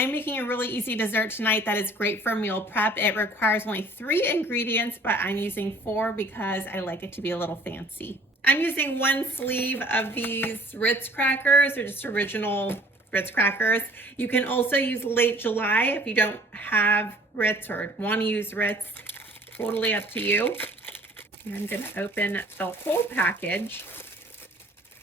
I'm making a really easy dessert tonight that is great for meal prep. It requires only 3 ingredients, but I'm using 4 because I like it to be a little fancy. I'm using 1 sleeve of these Ritz crackers. They're just original Ritz crackers. You can also use late July if you don't have Ritz or want to use Ritz. Totally up to you. And I'm going to open the whole package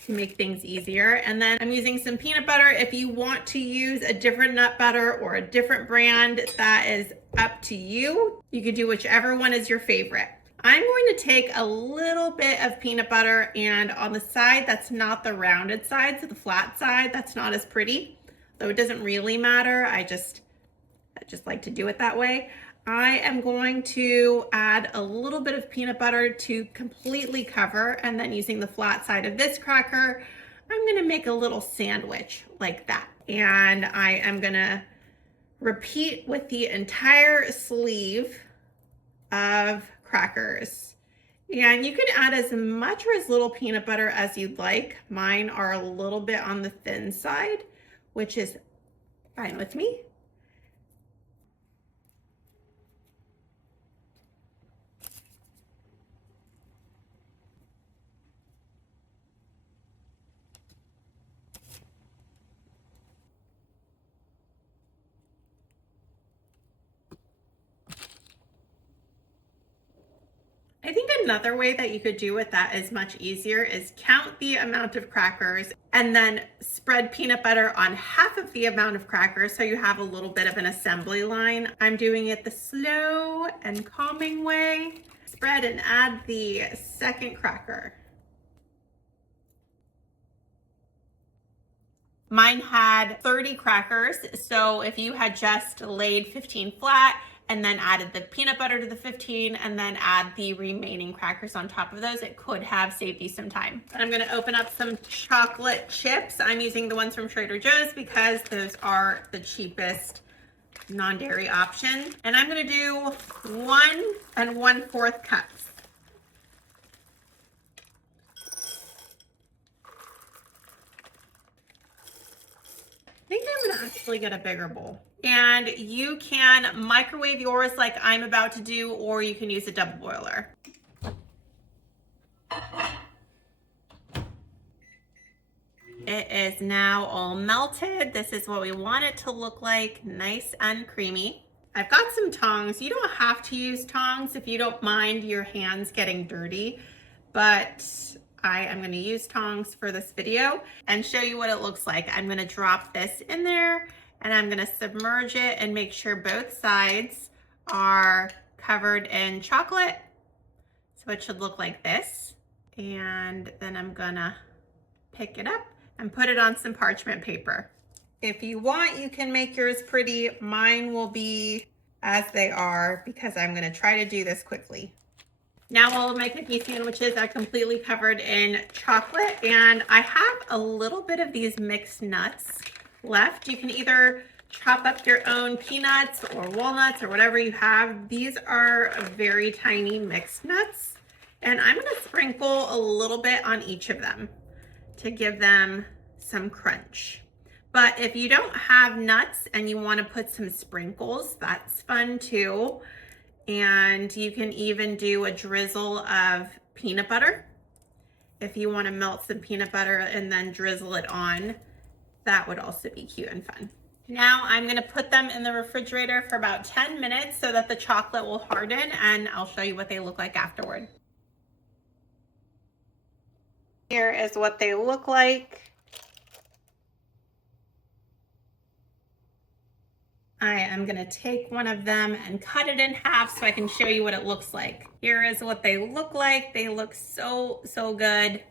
to make things easier. And then I'm using some peanut butter. If you want to use a different nut butter or a different brand, that is up to you. You can do whichever one is your favorite. I'm going to take a little bit of peanut butter, and on the side that's not the rounded side, so the flat side, that's not as pretty, though it doesn't really matter. I just like to do it that way. I am going to add a little bit of peanut butter to completely cover, and then using the flat side of this cracker, I'm gonna make a little sandwich like that. And I am gonna repeat with the entire sleeve of crackers. And you can add as much or as little peanut butter as you'd like. Mine are a little bit on the thin side, which is fine with me. I think another way that you could do with that is much easier is count the amount of crackers and then spread peanut butter on half of the amount of crackers so you have a little bit of an assembly line. I'm doing it the slow and calming way. Spread and add the second cracker. Mine had 30 crackers, so if you had just laid 15 flat, and then added the peanut butter to the 15 and then add the remaining crackers on top of those, it could have saved you some time. I'm gonna open up some chocolate chips. I'm using the ones from Trader Joe's because those are the cheapest non-dairy option. And I'm gonna do 1 1/4 cups. I think I'm gonna actually get a bigger bowl. And you can microwave yours like I'm about to do, or you can use a double boiler. It is now all melted. This is what we want it to look like, nice and creamy. I've got some tongs. You don't have to use tongs if you don't mind your hands getting dirty, but I am going to use tongs for this video and show you what it looks like. I'm going to drop this in there and I'm going to submerge it and make sure both sides are covered in chocolate. So it should look like this. And then I'm going to pick it up and put it on some parchment paper. If you want, you can make yours pretty. Mine will be as they are because I'm going to try to do this quickly. Now all of my cookie sandwiches are completely covered in chocolate, and I have a little bit of these mixed nuts left. You can either chop up your own peanuts or walnuts or whatever you have. These are very tiny mixed nuts, and I'm going to sprinkle a little bit on each of them to give them some crunch. But if you don't have nuts and you want to put some sprinkles, that's fun too. And you can even do a drizzle of peanut butter. If you want to melt some peanut butter and then drizzle it on, that would also be cute and fun. Now I'm going to put them in the refrigerator for about 10 minutes so that the chocolate will harden, and I'll show you what they look like afterward. Here is what they look like. I am going to take one of them and cut it in half so I can show you what it looks like. Here is what they look like. They look so good.